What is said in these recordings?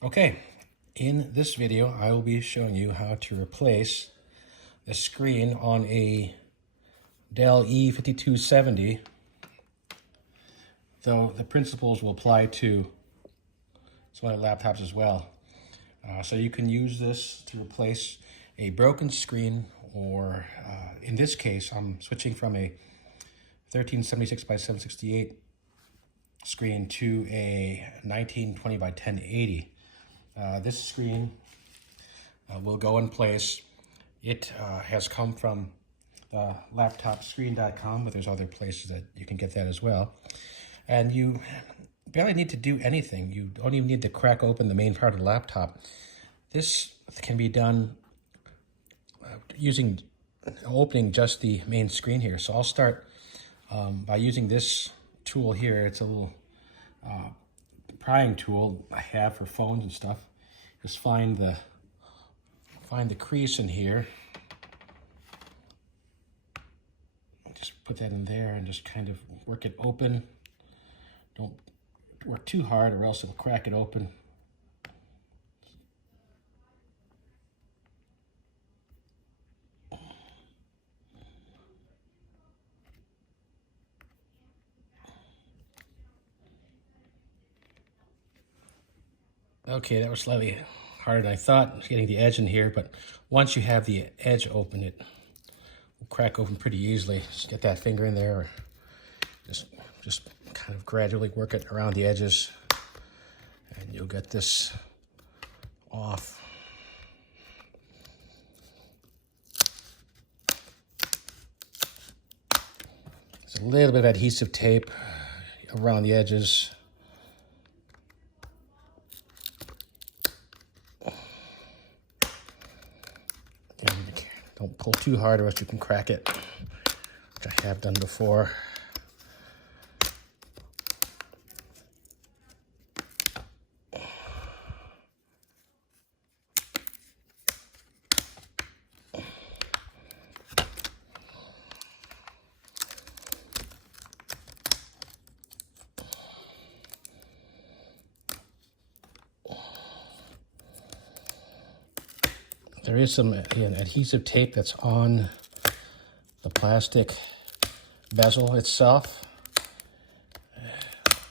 Okay, in this video I will be showing you how to replace the screen on a Dell E5270, though the principles will apply to some other laptops as well. So you can use this to replace a broken screen, or in this case I'm switching from a 1376 by 768 screen to a 1920 by 1080. This screen will go in place. It has come from laptopscreen.com, but there's other places that you can get that as well. And you barely need to do anything. You don't even need to crack open the main part of the laptop. This can be done opening just the main screen here. So I'll start by using this tool here. It's a little prying tool I have for phones and stuff. Just find the crease in here. Just put that in there and just kind of work it open. Don't work too hard or else it'll crack it open. Okay, that was slightly harder than I thought, getting the edge in here, but once you have the edge open, it will crack open pretty easily. Just get that finger in there, or just kind of gradually work it around the edges, and you'll get this off. There's a little bit of adhesive tape around the edges. And don't pull too hard or else you can crack it, which I have done before. There is some adhesive tape that's on the plastic bezel itself.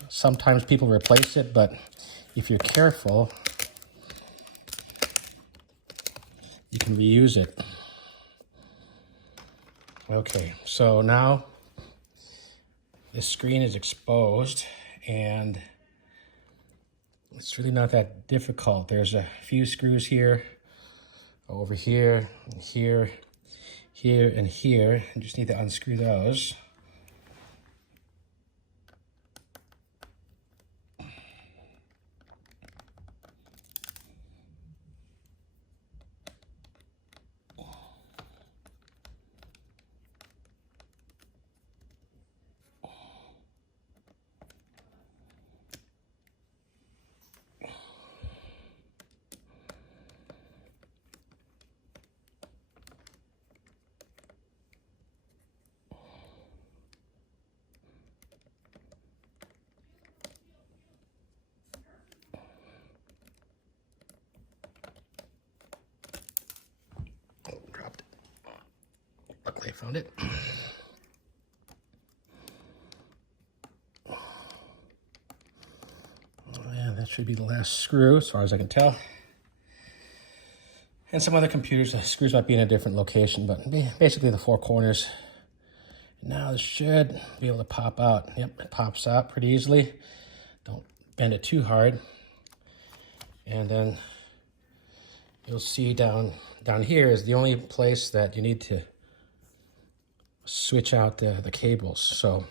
Sometimes people replace it, but if you're careful, you can reuse it. Okay, so now this screen is exposed, and it's really not that difficult. There's a few screws here, over here, here, here, and here. You just need to unscrew those. Dropped it. Luckily I found it. And that should be the last screw as far as I can tell. And some other computers, the screws might be in a different location, but basically the four corners. Now this should be able to pop out. Yep, it pops out pretty easily. Don't bend it too hard. And then you'll see down here is the only place that you need to switch out the cables. So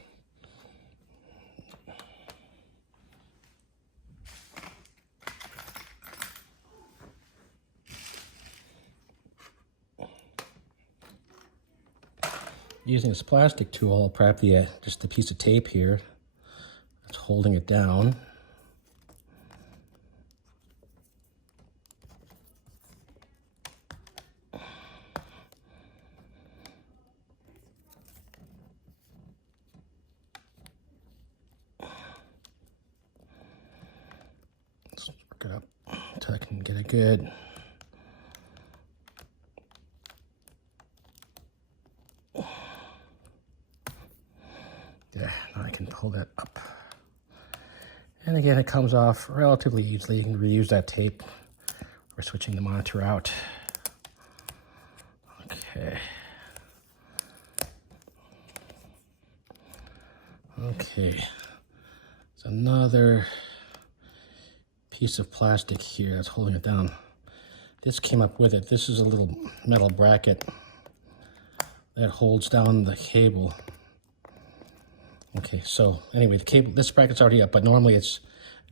using this plastic tool, I'll prep just a piece of tape here that's holding it down. Let's work it up. till I can get a good there. Now I can pull that up. And again, it comes off relatively easily. You can reuse that tape. We're switching the monitor out. Okay. Okay. There's another piece of plastic here that's holding it down. This came up with it. This is a little metal bracket that holds down the cable. Okay, so anyway, the cable, this bracket's already up, but normally it's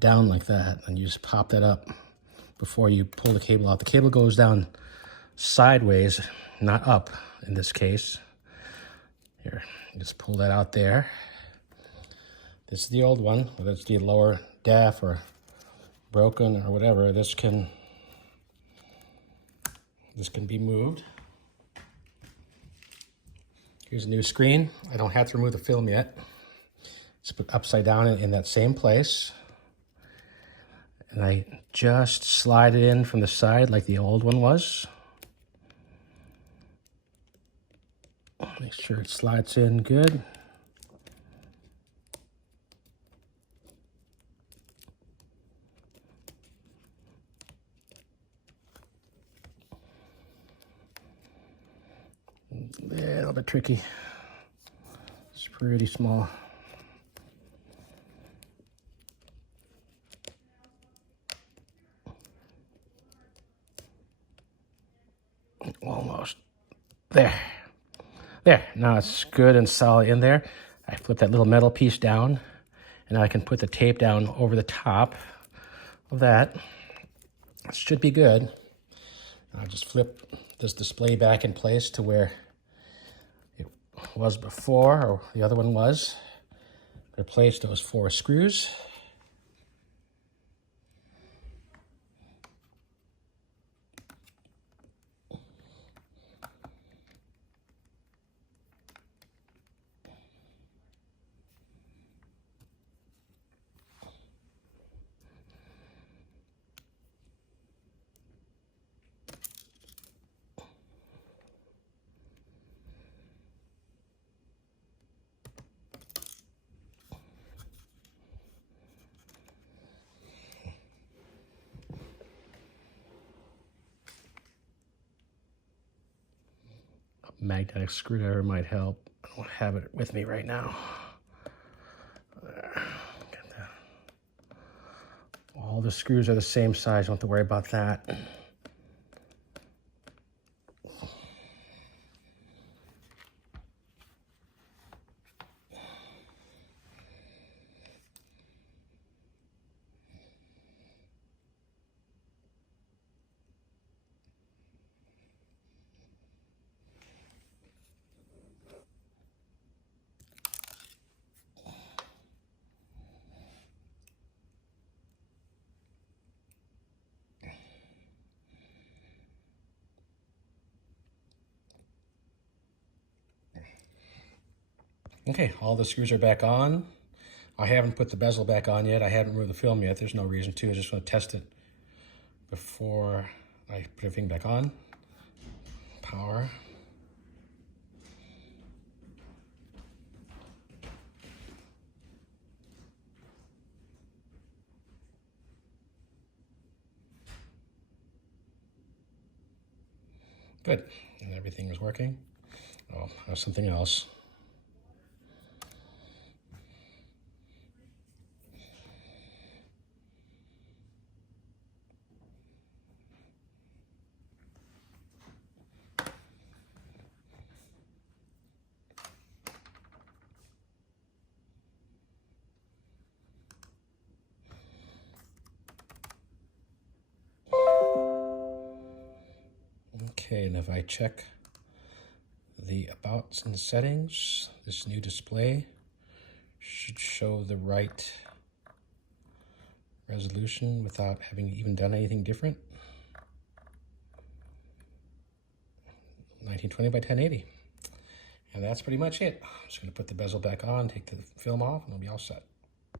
down like that, and you just pop that up before you pull the cable out. The cable goes down sideways, not up in this case. Here, just pull that out there. This is the old one, whether it's the lower DAF or broken or whatever. This can be moved. Here's a new screen. I don't have to remove the film yet. It's put upside down in that same place. And I just slide it in from the side like the old one was. Make sure it slides in good. A little bit tricky. It's pretty small. Almost. There. There. Now it's good and solid in there. I put that little metal piece down, and now I can put the tape down over the top of that. It should be good. I'll just flip this display back in place to where it was before, or the other one was. Replace those 4 screws. Magnetic screwdriver might help. I don't have it with me right now. There. Get that. All the screws are the same size. Don't have to worry about that. Okay, all the screws are back on. I haven't put the bezel back on yet. I haven't removed the film yet. There's no reason to. I just want to test it before I put everything back on. Power. Good, and everything is working. Oh, there's something else. Okay, and if I check the abouts and the settings, this new display should show the right resolution without having even done anything different. 1920 by 1080. And that's pretty much it. I'm just going to put the bezel back on, take the film off, and we'll be all set.